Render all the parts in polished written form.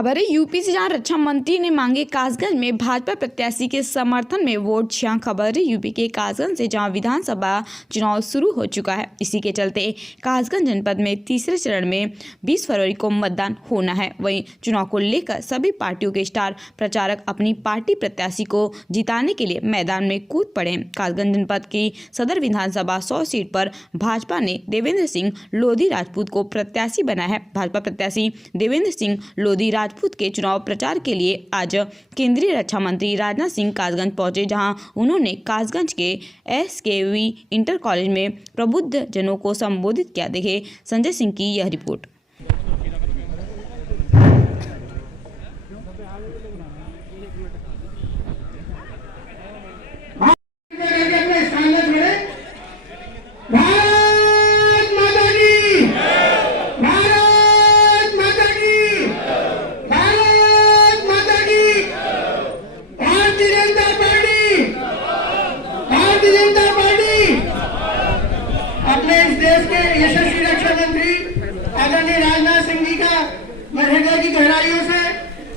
खबर है यूपी से, जहां रक्षा मंत्री ने मांगे कासगंज में भाजपा प्रत्याशी के समर्थन में वोट। जहां खबर है यूपी के कासगंज से, जहां विधानसभा चुनाव शुरू हो चुका है। इसी के चलते कासगंज जनपद में तीसरे चरण में 20 फरवरी को मतदान होना है। वहीं चुनाव को लेकर सभी पार्टियों के स्टार प्रचारक अपनी पार्टी प्रत्याशी को जिताने के लिए मैदान में कूद पड़े। कासगंज जनपद की सदर विधानसभा 100 सीट पर भाजपा ने देवेंद्र सिंह लोधी राजपूत को प्रत्याशी बनाया है। भाजपा प्रत्याशी देवेंद्र सिंह लोधी राजपूत के चुनाव प्रचार के लिए आज केंद्रीय रक्षा मंत्री राजनाथ सिंह कासगंज पहुंचे, जहां उन्होंने कासगंज के SKV इंटर कॉलेज में प्रबुद्ध जनों को संबोधित किया। देखे संजय सिंह की यह रिपोर्ट। अपने इस देश के यशस्वी रक्षा मंत्री आदरणीय राजनाथ सिंह जी का मैं हृदय की गहराइयों से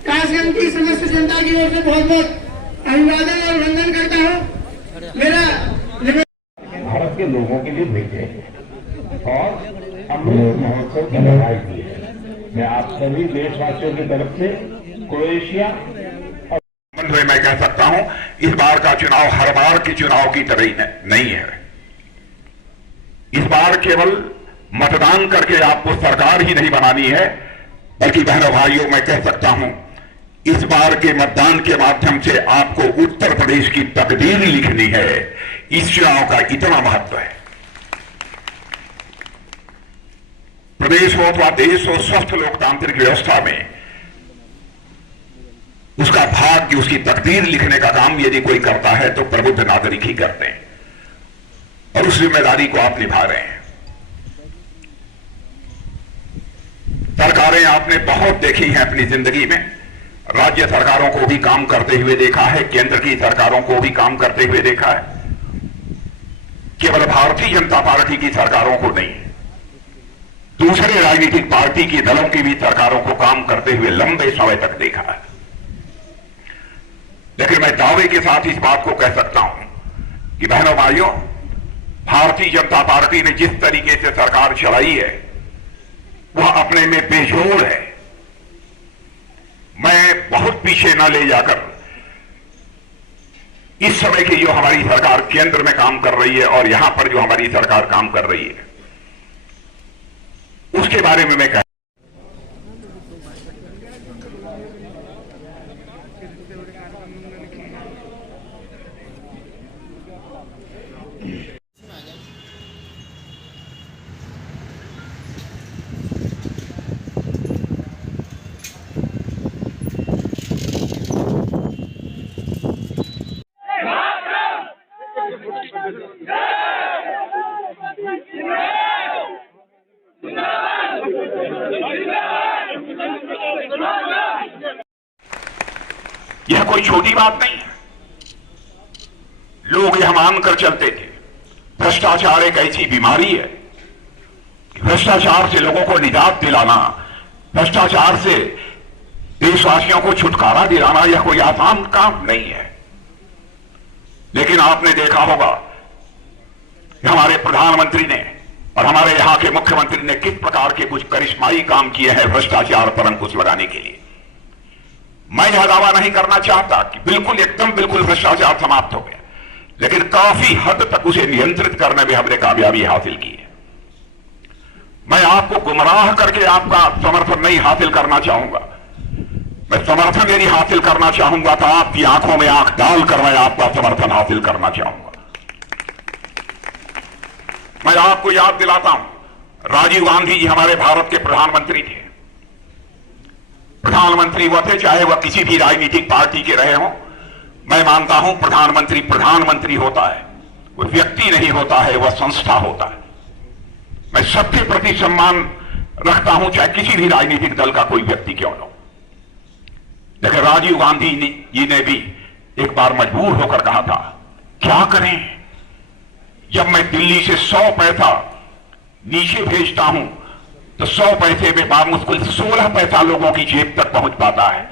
कासगंज की समस्त जनता की ओर से बहुत बहुत अभिवादन और वंदन करता हूँ। मेरा भारत के लोगों के लिए भेजे और अमृत महोत्सव की लड़ाई की है। मैं आप सभी देशवासियों की तरफ से क्रोएशिया और मैं कह सकता हूं इस बार का चुनाव हर बार के चुनाव की तरह नहीं है। इस बार केवल मतदान करके आपको सरकार ही नहीं बनानी है, बल्कि बहनों भाइयों मैं कह सकता हूं इस बार के मतदान के माध्यम से आपको उत्तर प्रदेश की तकदीर लिखनी है। इस चुनाव का इतना महत्व है। प्रदेश हो अथवा देश हो, स्वस्थ लोकतांत्रिक व्यवस्था में उसका भाग्य, उसकी तकदीर लिखने का काम यदि कोई करता है तो प्रबुद्ध नागरिक ही करते हैं, और उस जिम्मेदारी को आप निभा रहे हैं। सरकारें आपने बहुत देखी हैं अपनी जिंदगी में। राज्य सरकारों को भी काम करते हुए देखा है, केंद्र की सरकारों को भी काम करते हुए देखा है। केवल भारतीय जनता पार्टी की सरकारों को नहीं, दूसरे राजनीतिक पार्टी की दलों की भी सरकारों को काम करते हुए लंबे समय तक देखा है। लेकिन मैं दावे के साथ इस बात को कह सकता हूं कि बहनों भाइयों, भारतीय जनता पार्टी ने जिस तरीके से सरकार चलाई है वह अपने में बेजोड़ है। मैं बहुत पीछे न ले जाकर इस समय की जो हमारी सरकार केंद्र में काम कर रही है और यहां पर जो हमारी सरकार काम कर रही है उसके बारे में मैं कह यह कोई छोटी बात नहीं है। लोग यह मानकर चलते थे भ्रष्टाचार एक ऐसी बीमारी है कि भ्रष्टाचार से लोगों को निजात दिलाना, भ्रष्टाचार से देशवासियों को छुटकारा दिलाना यह कोई आसान काम नहीं है। लेकिन आपने देखा होगा कि हमारे प्रधानमंत्री ने और हमारे यहां के मुख्यमंत्री ने किस प्रकार के कुछ करिश्माई काम किए हैं भ्रष्टाचार पर अंकुश लगाने के लिए। मैं यह दावा नहीं करना चाहता कि बिल्कुल एकदम बिल्कुल भ्रष्टाचार समाप्त हो गया, लेकिन काफी हद तक उसे नियंत्रित करने में हमने कामयाबी हासिल की है। मैं आपको गुमराह करके आपका समर्थन नहीं हासिल करना चाहूंगा। मैं समर्थन यदि हासिल करना चाहूंगा तो आपकी आंखों में आंख डालकर मैं आपका समर्थन हासिल करना चाहूंगा। मैं आपको याद दिलाता हूं, राजीव गांधी जी हमारे भारत के प्रधानमंत्री थे। प्रधानमंत्री वो थे चाहे वह किसी भी राजनीतिक पार्टी के रहे हों। मैं मानता हूं प्रधानमंत्री प्रधानमंत्री होता है, वह व्यक्ति नहीं होता है, वह संस्था होता है। मैं सबके प्रति सम्मान रखता हूं, चाहे किसी भी राजनीतिक दल का कोई व्यक्ति क्यों न हो। लेकिन राजीव गांधी जी ने भी एक बार मजबूर होकर कहा था, क्या करें जब मैं दिल्ली से 100 पैसा नीचे भेजता हूं तो 100 पैसे में बामुश्किल 16 पैसा लोगों की जेब तक पहुंच पाता है।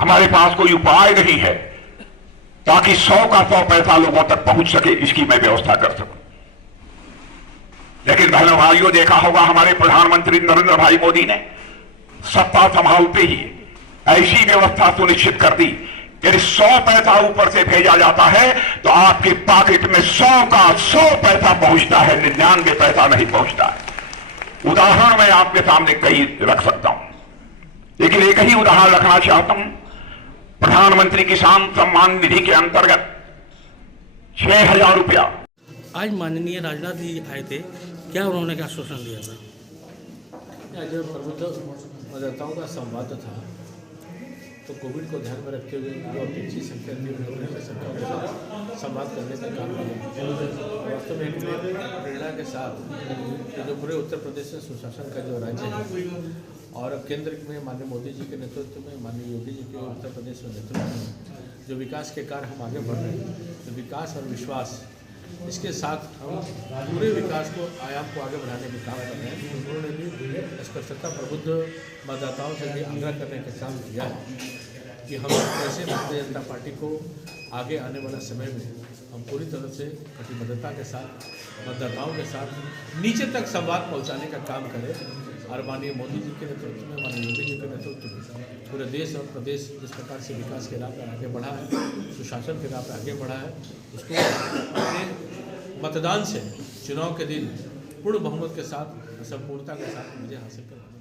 हमारे पास कोई उपाय नहीं है ताकि 100 का 100 पैसा लोगों तक पहुंच सके, इसकी मैं व्यवस्था कर सकूं। लेकिन बहनों भाइयों, देखा होगा हमारे प्रधानमंत्री नरेंद्र भाई मोदी ने सत्ता संभालते ही ऐसी व्यवस्था सुनिश्चित कर दी कि यदि 100 पैसा ऊपर से भेजा जाता है तो आपके पॉकेट में 100 का 100 पैसा पहुंचता है, 99 पैसा नहीं पहुंचता है। उदाहरण मैं आपके सामने कई रख सकता हूं, लेकिन एक ही उदाहरण रखना चाहता हूं। प्रधानमंत्री किसान सम्मान निधि के अंतर्गत 6,000 रुपया आज माननीय राजनाथ जी आए थे, क्या उन्होंने आश्वासन दिया था? आज जो प्रबुद्ध मतदाताओं का संवाद था, तो कोविड को ध्यान में रखते हुए जो अपेक्षित संख्या थी उन्होंने संख्या के साथ संवाद करने का काम किया। वास्तव में प्रेरणा के साथ जो पूरे उत्तर प्रदेश में सुशासन का जो राज्य है और केंद्र में माननीय मोदी जी के नेतृत्व में, माननीय योगी जी के उत्तर प्रदेश में नेतृत्व में जो विकास के कार्य हम आगे बढ़ रहे हैं, तो विकास और विश्वास इसके साथ हम पूरे विकास को आयाम को आगे बढ़ाने के काम कर रहे हैं। उन्होंने भी स्पष्टता प्रबुद्ध मतदाताओं से भी आग्रह करने का काम किया है कि हम कैसे भारतीय जनता पार्टी को आगे आने वाला समय में हम पूरी तरह से कटिबद्धता के साथ मतदाताओं के साथ नीचे तक संवाद पहुंचाने का काम करें। और माननीय मोदी जी के नेतृत्व में, माननीय योगी जी के नेतृत्व में पूरे देश और प्रदेश जिस प्रकार से विकास के राह पर आगे बढ़ा है, सुशासन के राह पर आगे बढ़ा है, उसको अपने मतदान से चुनाव के दिन पूर्ण बहुमत के साथ, संपूर्णता के साथ मुझे हासिल करना।